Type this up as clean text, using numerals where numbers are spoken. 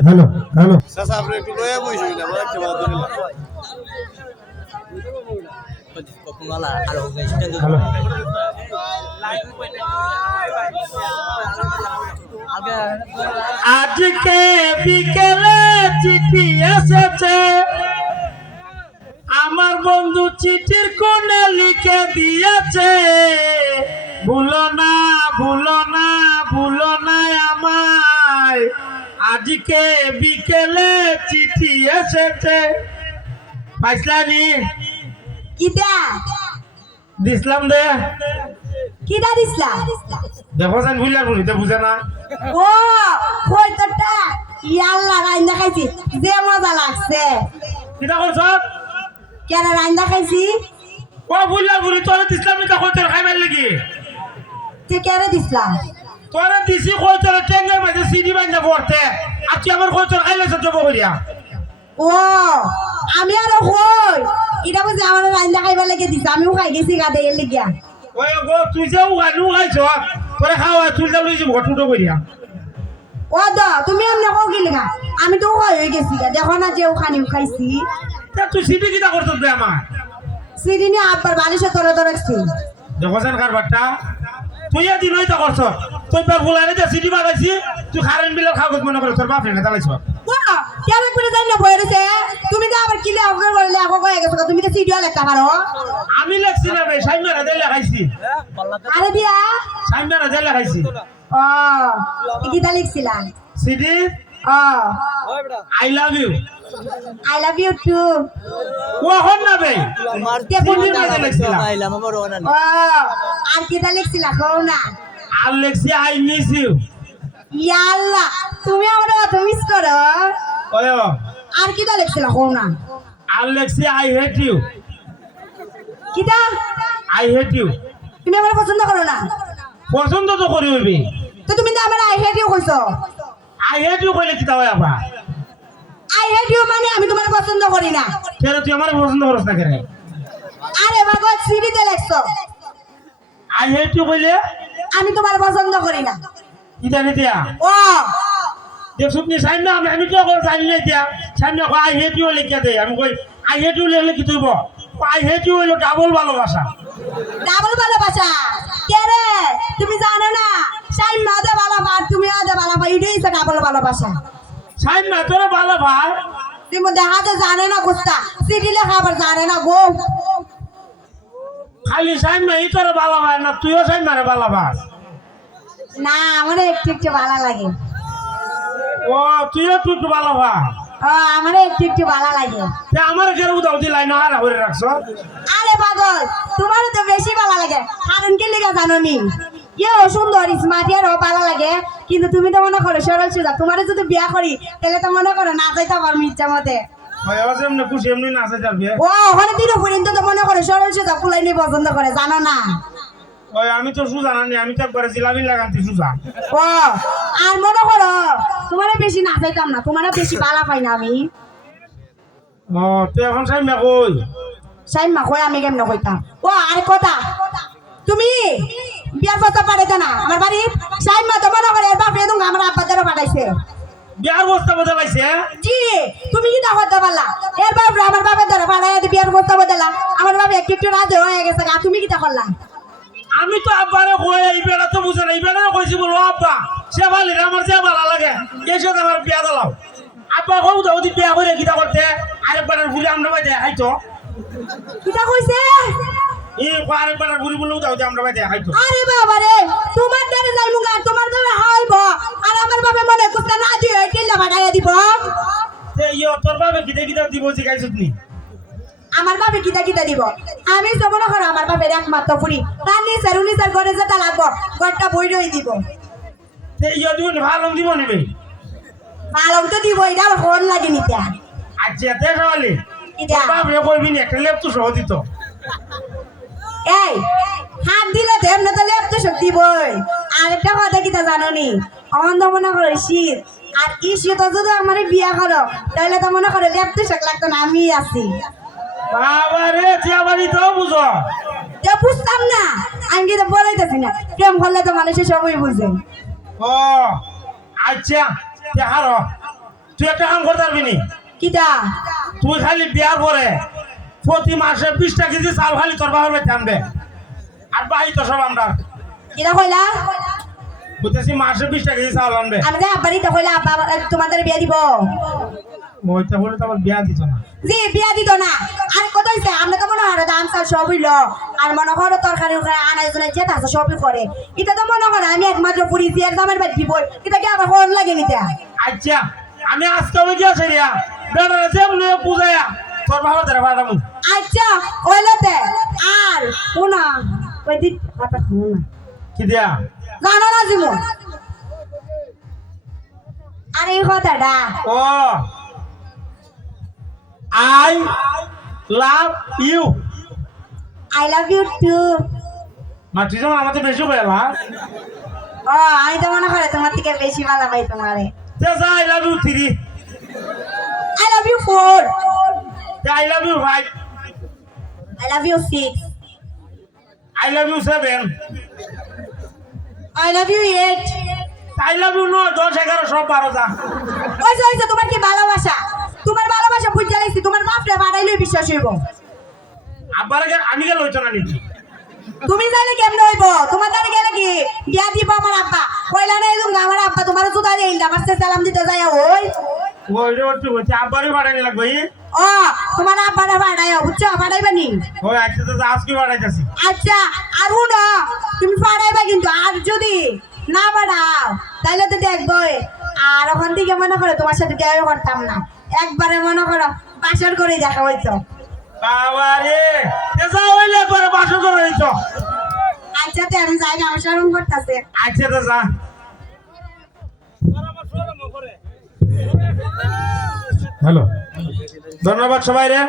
hello hello চাচা আপনি একটু লয়ে বসুন না আমার একটা বাদ দিলাম হ্যালো আজকে বিকেলে চিঠি এসেছে আমার বন্ধু চিঠির কোণে লিখে দিয়েছে ভুলো না ভুলো না ভুলো না আমায় আজকে বিকেলে চিঠি এসেছে পাইছলানি কিটা দিসলাম দে কিটা দিছলা দেখো জান ভুলার বলিতে বুঝে না ও কই তোটা ইয়াল্লা রাইন্দা খাইছি যে মজা লাগছে কিটা করছ কেন রাইন্দা খাইছি ও ভুলার বলি তোরে দিসলাম এটা কইতে খাইবার লাগি তুই কেন দিছলা তোরে দিছি কইতে টেঙ্গের মাঝে সিডি বান্ধা পড়তে আর তুই আমার কইতে খাইলেছ তো বলিয়া ও আমি আর কই এটা বুঝি আমার রাইন্দা খাইবার লাগে দিছে আমিও খাই গেছি গাদে এর লাগিয়া ওই গো তুই যে উগানু খাইছ তোরে খাওয়া তুই যা লইছি ঘটুটো কইয়া ও দা তুমি এমনি কও কি লাগা আমি তো খাই হয়ে গেছি গা দেখো না যে ওখানে খাইছি তা তুই সিডি কিটা করছ বে আমার সিদিনে আব্বার বালিশে তোরে ধরেছি দেখো জান কারবারটা তুই এদিন হইতা করছ তুই পা ফুলারে যে সিডি বাগাইছি তুই কারেন্ট বিলের কাগজ মনে করে তোর বাপ রে দাঁড়াইছ ও কেন করে যাই না বই রইছে তুমি তো আবার কিলে অগর বললে আগো কয়ে গেছো তুমি তো সিডিও লেখা পারো আমি লেখছি না বে সাইমারা দে লেখাইছি আরে দিয়া সাইমারা দে লেখাইছি ও কিটা লিখছিলা সিডি ও I love you I love you too ও হন না বে কে কোন সিডি মাঝে লেখছিলাম ও আর কিটা লিখছিলা কও না আর লেখছি আই মিস ইউ ইয়াল্লা তুমি আমার অত মিস করো ওয় আর কিটা লিখছিলা কও না আর লেখছি আই হেট ইউ কিটা আই হেট ইউ তুমি আমার পছন্দ করো না পছন্দ তো করি হইবি তো তুমি তো আমার আই হেট ইউ কইছো আই হেট ইউ কইলে কিতা হয় আবা আই হেট ইউ মানে আমি তোমার পছন্দ করি না কেন তুই আমার পছন্দ করছ না কেন আরে বাবা সিডিতে লিখছো আই হেট ইউ কইলে আমি তোমার পছন্দ করি না ইটা নিতিয়া ও দেখছ নি সাইনা আমি তো কর জানি না দিয়া সাইনা কই আই হেট ইউ লিখে দে আমি কই আই হেট ইউ লিখলে কি তুইব আই হেট ইউ হলো ডাবল ভালোবাসা ডাবল ভালোবাসা কে রে তুমি জানো না সাইন মাদে ভালোবাসা তুমি আদে ভালোবাসা এটাই তো ডাবল ভালোবাসা সাইনা তোর ভালো ভাই তুমি দেখাতে জানে না কুস্তা সিডি লেখা আবার জানে না গো খালি সাইনা ই তোর ভালো ভাই না তুইও সাইনারে ভালো ভাই না আমার একটু একটু ভালো লাগে ও তুইও তুই ভালো ভাই ও আমার একটু একটু ভালো লাগে তে আমার কেন উদাও দিলাই না হারা করে রাখছ আরে পাগল তোমার তো বেশি ভালো লাগে কারণ কি লেগে জানো নি ইয়ে সুন্দর স্মার্ট ইয়ার ভালো লাগে কিন্তু তুমি তো মনে করো সরল সুজা তোমার যদি বিয়া করি তাহলে তো মনে করো না যাইতে পারবো ইচ্ছা মতে ভাই আজ এমনি খুশি এমনি নাচা যাবে ও ওখানে দিন পর্যন্ত তো মনে করে সরল সুজা ফুলাই নিয়ে পছন্দ করে জানো না ওই আমি তো সুজা নানি আমি তো একবারে জিলাপি লাগান্তি সুজা ও আর মনে করো তোমার বেশি না চাইতাম না তোমার বেশি বালা পাই না আমি ও তুই এখন সাইমা কই সাইমা কই আমি কেমন কইতাম ও আর কথা তুমি বিয়ার কথা পাঠাইতে না আমার বাড়ি সাইমা তো মনে করে এর বাপরে তুমি আমার আব্বা দ্বারা পাঠাইছে বিয়ার বস্তা বদলাইছে জি তুমি কি দাওয়াত পারলা এর বাপরে আমার বাপের দ্বারা পাঠাই বিয়ার কথা বদলা আমার বাবা একটু একটু রাজি হয়ে গেছে আর তুমি কি তা করলা আমি তো আব্বারে কই এই বেড়া তো বুঝে না এই বেড়া কইছি বলো আব্বা সে ভালো আমার যে ভালো লাগে এই সাথে আমার বিয়া দিলাও আব্বা কও দাও দি বিয়া করে কিটা করতে আরেকবার ভুলে আমরা বাইতে খাইতো কিটা কইছে এই আরেকবার ভুলি বলে দাও দি আমরা বাইতে খাইতো আরে বাবা রে তোমার দ্বারা যাই মুগা তোমার দ্বারা হাইব আর আমার বাবা মনে করতে না দিয়ে টিল্লা বাড়াইয়া দিব তে ইয়ো তোর বাবে কিটা কিটা দিব জিগাইছত নি আমার বাবা কিটা কিটা দিব আমি তো মনে করো আমার বাপের একমাত্র ফুরি তার নিচে উনিশের ঘরে যেটা লাগবো ঘরটা বই রই দিব তে ইয়ো দিব ভালো দিব নিবে পালং তো দিব এটা আমার ফোন লাগে নিতে আচ্ছা তে সওয়ালি কিটা বাবা কইবি নি একটা লেপ তো সহ দিত এই হাত দিলে দেব না তাহলে এত শক্তি বই আর একটা কথা কিটা জানো নি অন্ধ মনে করো শীত আর এই শীত যদি আমার বিয়া করো তাহলে তো মনে করো লেপতে শখ লাগতো না আমি আছি বাবা রে চিয়াবাড়ি তো বুঝো তে বুঝতাম না আমি কিন্তু বলাইতেছি না প্রেম করলে তো মানুষের সবই বুঝে ও আচ্ছা দেখার তুই একটা কাম করতে পারবি নি কিটা তুই খালি বিয়ার পরে প্রতি মাসে 20টা কেজি চাল খালি তোর বাবার বাড়িতে আনবে আর বাড়ি তো সব আমরা কিটা কইলা বুঝতেছি মাসে 20টা কেজি চাল আনবে আমি যে আব্বারই তো কইলা আব্বা তোমাদের বিয়া দিব ওইটা বলে তো আবার বিয়া দিত না জি বিয়া দিত না আর কত হইছে আমরা তো মনে হয় দাম চাল সব হইলো আর মনে করো তরকারি আনার জন্য যেটা আছে সবই করে এটা তো মনে করো আমি একমাত্র পুরি দিয়ে দামের বাড়ি দিব এটা কি আবার হল লাগে নিতে আচ্ছা আমি আজকে ওই গিয়েছি রিয়া বেড়ারে যে বলে পূজায়া তোর বাবা ধরে পাঠাবো আচ্ছা ওইলাতে আর শোনা ওই দিন কথা শুনো না কি দিয়া জানো না জীবন আর এই কথাটা ও I love you I love you too মাটি যখন আমাদের বেশি পেলা ও আমি তো মনে করে তোমার থেকে বেশি ভালো পাই তোমারে I love you 3 I love you 4 I love you 5 I love you 6 I love you 7 I love you 8 I love you 9 10 11 সব 12 যা ওই তোমার কি ভালোবাসা তোমার ভালোবাসা বুঝতে লাগছি তোমার বাপরে বাড়াইলে বিশ্বাস হইব আবার আমি গেল হইতো না নাকি তুমি জানি কেমনে হইব তোমার দ্বারা গেলে কি বিয়া দিব আমার আব্বা কইলা না এরকম আমার আব্বা তোমার জুতা দিয়ে আমার সালাম দিতে যায় ওই ওই রে ওটি হইছে আবারই বাড়ানি লাগবে ও তোমার আব্বাটা বাড়াই বুঝছো বাড়াইবা নি ওই আজকে তো আজকে বাড়াইতাছি আচ্ছা আর না তুমি বাড়াইবা কিন্তু আর যদি না বাড়াও তাহলে তো দেখবই আর ওখান থেকে মনে করো তোমার সাথে দেওয়া করতাম না একবারে মনে করো বাসর করে দেখা হইতো বাবা রে এসা হইলে পরে বাসন করে হইতো আচ্ছা তো আমি যাই আমার শরম করতেছে আচ্ছা তো যা হ্যালো ধন্যবাদ সবাই রে